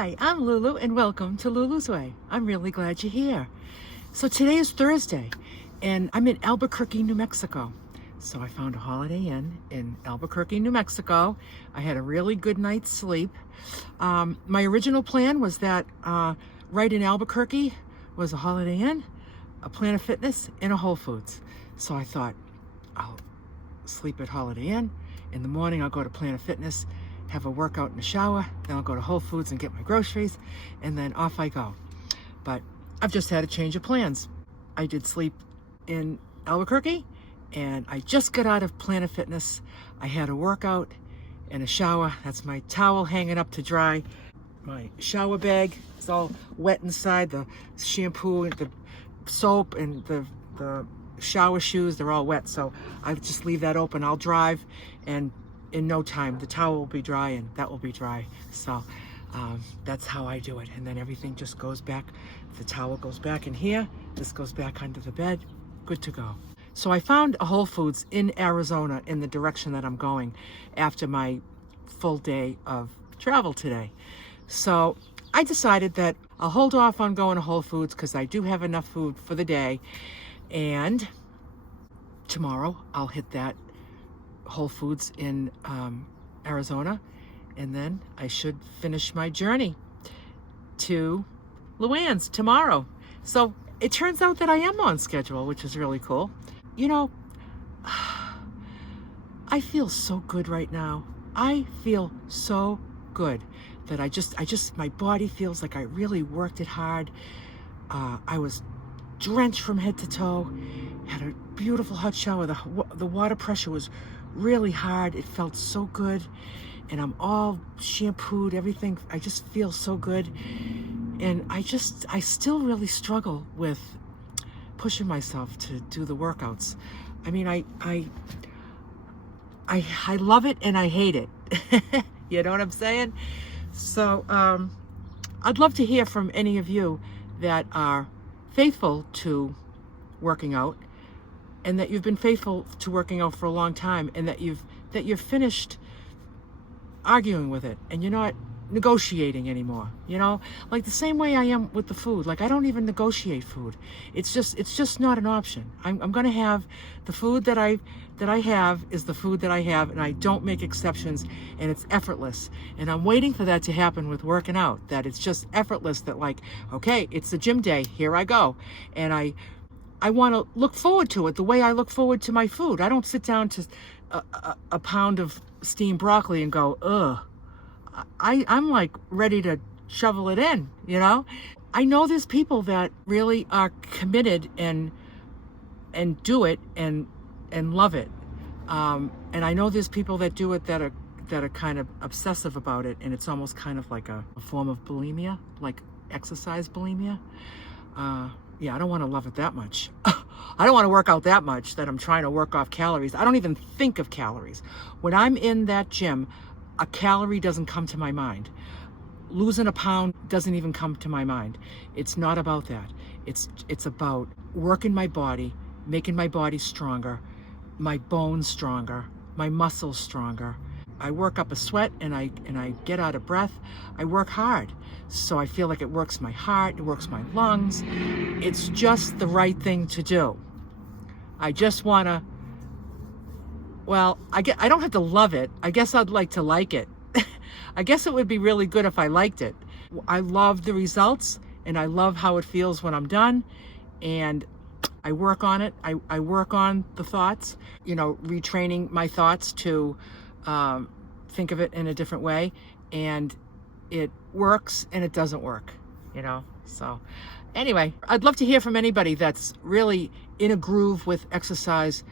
Hi, I'm Lulu and welcome to Lulu's Way. I'm really glad you're here. So today is Thursday and I'm in Albuquerque, New Mexico. So I found a Holiday Inn in Albuquerque, New Mexico. I had a really good night's sleep. My original plan was that right in Albuquerque was a Holiday Inn, a Planet Fitness, and a Whole Foods. So I thought I'll sleep at Holiday Inn. In the morning I'll go to Planet Fitness, have a workout in the shower, then I'll go to Whole Foods and get my groceries, and then off I go. But I've just had a change of plans. I did sleep in Albuquerque, and I just got out of Planet Fitness. I had a workout and a shower. That's my towel hanging up to dry. My shower bag is all wet inside. The shampoo and the soap and the shower shoes, they're all wet. So I just leave that open. I'll drive, and in no time the towel will be dry and that will be dry. So that's how I do it. And then everything just goes back. The towel goes back in here. This goes back under the bed. Good to go. So I found a Whole Foods in Arizona in the direction that I'm going after my full day of travel today. So I decided that I'll hold off on going to Whole Foods because I do have enough food for the day. And tomorrow I'll hit that Whole Foods in Arizona, and then I should finish my journey to LULU'S tomorrow. So it turns out that I am on schedule, which is really cool. You know, I feel so good right now. I feel so good that I just my body feels like I really worked it hard. I was drenched from head to toe, had a beautiful hot shower. The water pressure was really hard. It felt so good, and I'm all shampooed, everything. I just feel so good, and I still really struggle with pushing myself to do the workouts. I mean, I love it and I hate it. You know what I'm saying? So I'd love to hear from any of you that are faithful to working out, and that you've been faithful to working out for a long time, and that you're finished arguing with it and you're not negotiating anymore. You know, like the same way I am with the food. Like I don't even negotiate food. It's just not an option. I'm gonna have the food that I have is the food that I have, and I don't make exceptions, and it's effortless. And I'm waiting for that to happen with working out, that it's just effortless, that like, okay, it's the gym day, here I go. And I want to look forward to it the way I look forward to my food. I don't sit down to a pound of steamed broccoli and go, ugh. I'm like ready to shovel it in, you know? I know there's people that really are committed and do it and love it. And I know there's people that do it that are kind of obsessive about it, and it's almost kind of like a form of bulimia, like exercise bulimia. Yeah, I don't want to love it that much. I don't want to work out that much that I'm trying to work off calories. I don't even think of calories. When I'm in that gym, a calorie doesn't come to my mind. Losing a pound doesn't even come to my mind. It's not about that. It's about working my body, making my body stronger, my bones stronger, my muscles stronger. I work up a sweat and I get out of breath. I work hard. So I feel like it works my heart, it works my lungs. It's just the right thing to do. I just want to, well, I don't have to love it. I guess I'd like to like it. I guess it would be really good if I liked it. I love the results, and I love how it feels when I'm done, and I work on it. I work on the thoughts, you know, retraining my thoughts to think of it in a different way, and it works and it doesn't work, you know? So anyway, I'd love to hear from anybody that's really in a groove with exercise.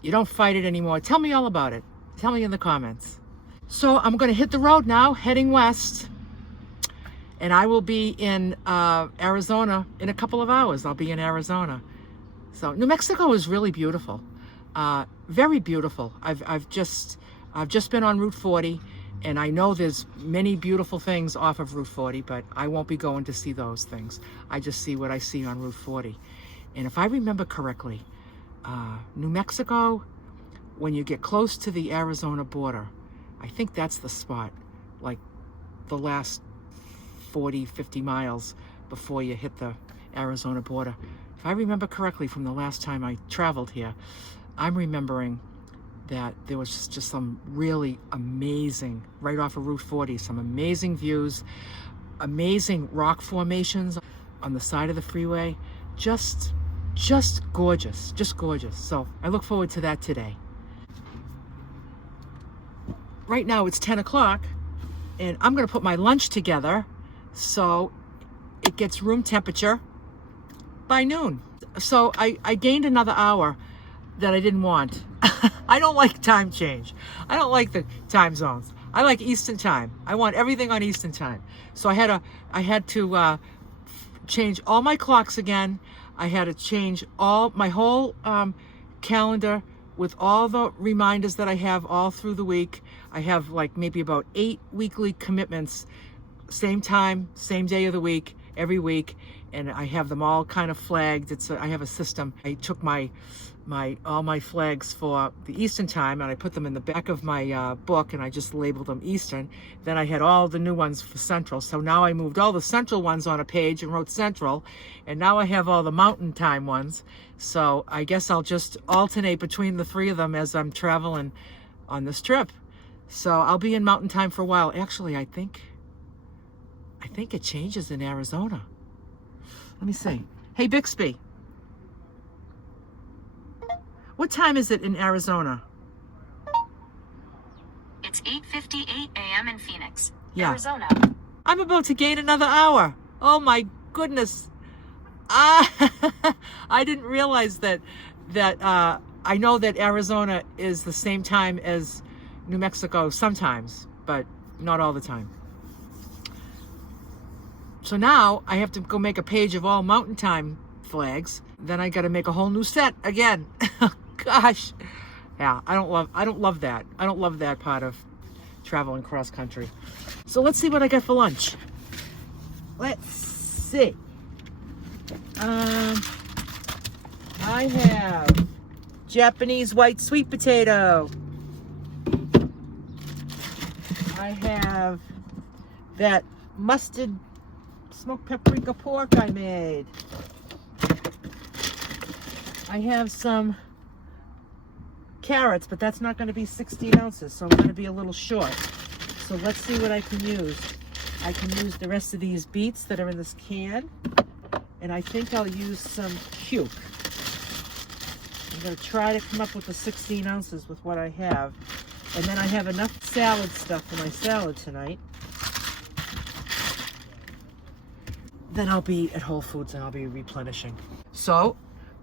You don't fight it anymore. Tell me all about it. Tell me in the comments. So I'm going to hit the road now, heading west, and I will be in Arizona in a couple of hours. I'll be in Arizona. So New Mexico is really beautiful, very beautiful. I've just been on Route 40, and I know there's many beautiful things off of Route 40, but I won't be going to see those things. I just see what I see on Route 40. And if I remember correctly, New Mexico, when you get close to the Arizona border, I think that's the spot, like the last 40, 50 miles before you hit the Arizona border. If I remember correctly from the last time I traveled here, I'm remembering that there was just some really amazing, right off of Route 40, some amazing views, amazing rock formations on the side of the freeway. Just gorgeous, just gorgeous. So I look forward to that today. Right now it's 10 o'clock and I'm gonna put my lunch together so it gets room temperature by noon. So I gained another hour that I didn't want. I don't like time change. I don't like the time zones. I like Eastern time. I want everything on Eastern time. So I had to change all my clocks again. I had to change my whole calendar with all the reminders that I have all through the week. I have like maybe about 8 weekly commitments, same time, same day of the week, every week, and I have them all kind of flagged. I have a system. I took all my flags for the Eastern time and I put them in the back of my book and I just labeled them Eastern. Then I had all the new ones for Central. So now I moved all the Central ones on a page and wrote Central, and now I have all the Mountain Time ones. So I guess I'll just alternate between the three of them as I'm traveling on this trip. So I'll be in Mountain Time for a while. Actually, I think it changes in Arizona. Let me see. Hey, Bixby. What time is it in Arizona? It's 8:58 a.m. in Phoenix, Yeah. Arizona. I'm about to gain another hour. Oh my goodness. I didn't realize that I know that Arizona is the same time as New Mexico sometimes, but not all the time. So now I have to go make a page of all Mountain Time flags. Then I got to make a whole new set again. Gosh. Yeah, I don't love that. I don't love that part of traveling cross country. So let's see what I got for lunch. Let's see. I have Japanese white sweet potato. I have that mustard smoked paprika pork I made. I have some carrots, but that's not going to be 16 ounces, so I'm going to be a little short. So let's see what I can use. I can use the rest of these beets that are in this can, and I think I'll use some cuke. I'm going to try to come up with the 16 ounces with what I have. And then I have enough salad stuff for my salad tonight. Then I'll be at Whole Foods and I'll be replenishing. So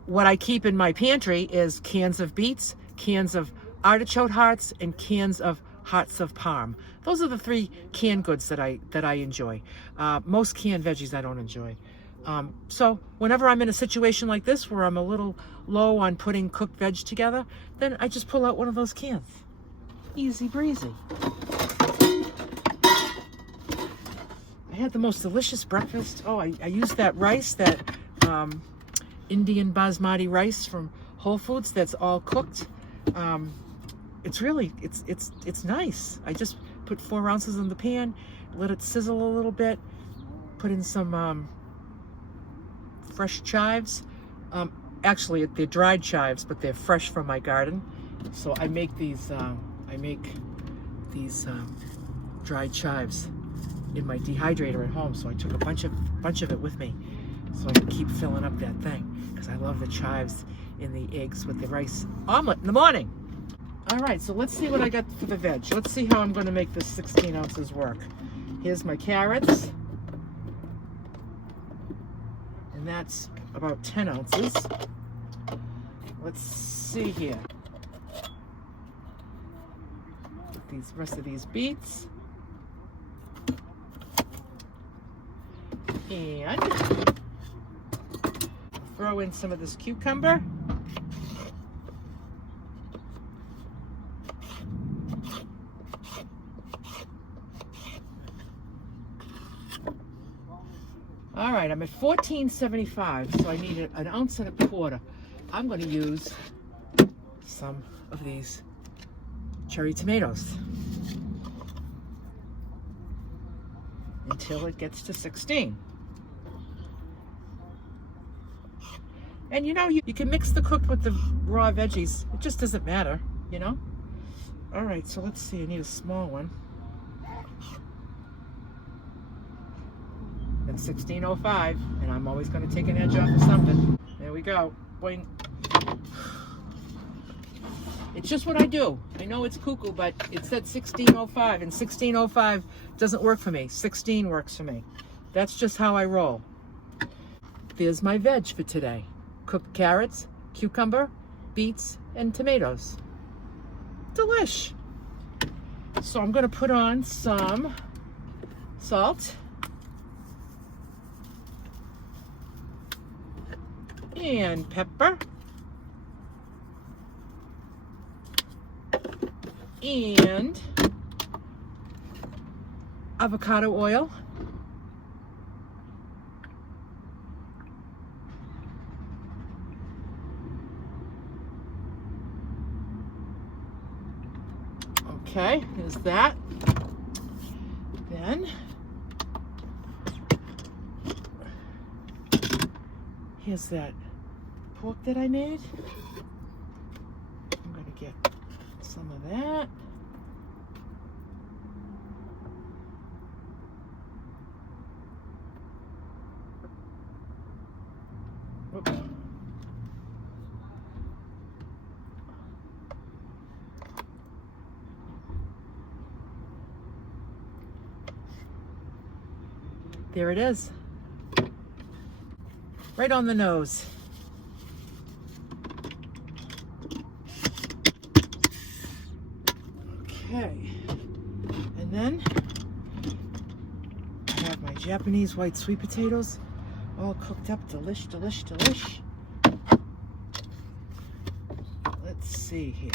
what I keep in my pantry is cans of beets, cans of artichoke hearts, and cans of hearts of parm. Those are the 3 canned goods that I enjoy. Most canned veggies I don't enjoy. So whenever I'm in a situation like this where I'm a little low on putting cooked veg together, then I just pull out one of those cans. Easy breezy. I had the most delicious breakfast. Oh, I used that rice, that Indian basmati rice from Whole Foods that's all cooked. It's really, it's nice. I just put 4 ounces in the pan, let it sizzle a little bit, put in some fresh chives. Actually, they're dried chives, but they're fresh from my garden. So I make these dried chives in my dehydrator at home. So I took a bunch of it with me, so I can keep filling up that thing, because I love the chives in the eggs with the rice omelet in the morning. All right, so let's see what I got for the veg. Let's see how I'm going to make this 16 ounces work. Here's my carrots, and that's about 10 ounces. Let's see here. Put these rest of these beets. And throw in some of this cucumber. All right, I'm at $14.75, so I need an ounce and a quarter. I'm going to use some of these cherry tomatoes. until it gets to 16. And you know, you can mix the cooked with the raw veggies. It just doesn't matter, you know? All right, so let's see. I need a small one. That's 16:05, and I'm always going to take an edge off of something. There we go. Boing. It's just what I do. I know it's cuckoo, but it said 16:05, and 16:05 doesn't work for me. 16 works for me. That's just how I roll. There's my veg for today. Cooked carrots, cucumber, beets, and tomatoes. Delish. So I'm going to put on some salt and pepper and avocado oil. Okay, here's that. Then here's that pork that I made. I'm going to get some of that. Whoops. There it is. Right on the nose. Okay. And then I have my Japanese white sweet potatoes all cooked up. Delish, delish, delish. Let's see here.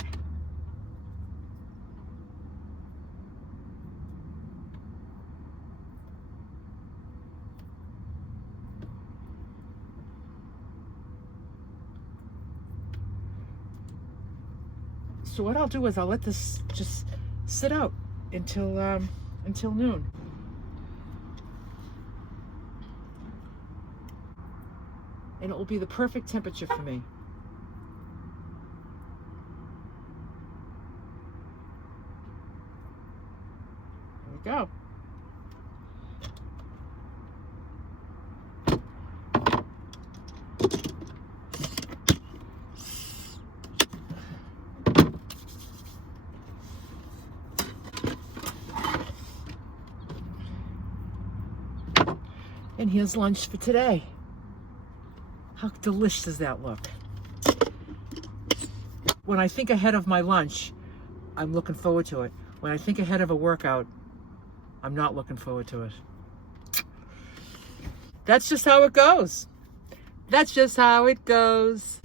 So what I'll do is I'll let this just sit out until noon. And it will be the perfect temperature for me. There we go. And here's lunch for today. How delicious does that look? When I think ahead of my lunch, I'm looking forward to it. When I think ahead of a workout, I'm not looking forward to it. That's just how it goes. That's just how it goes.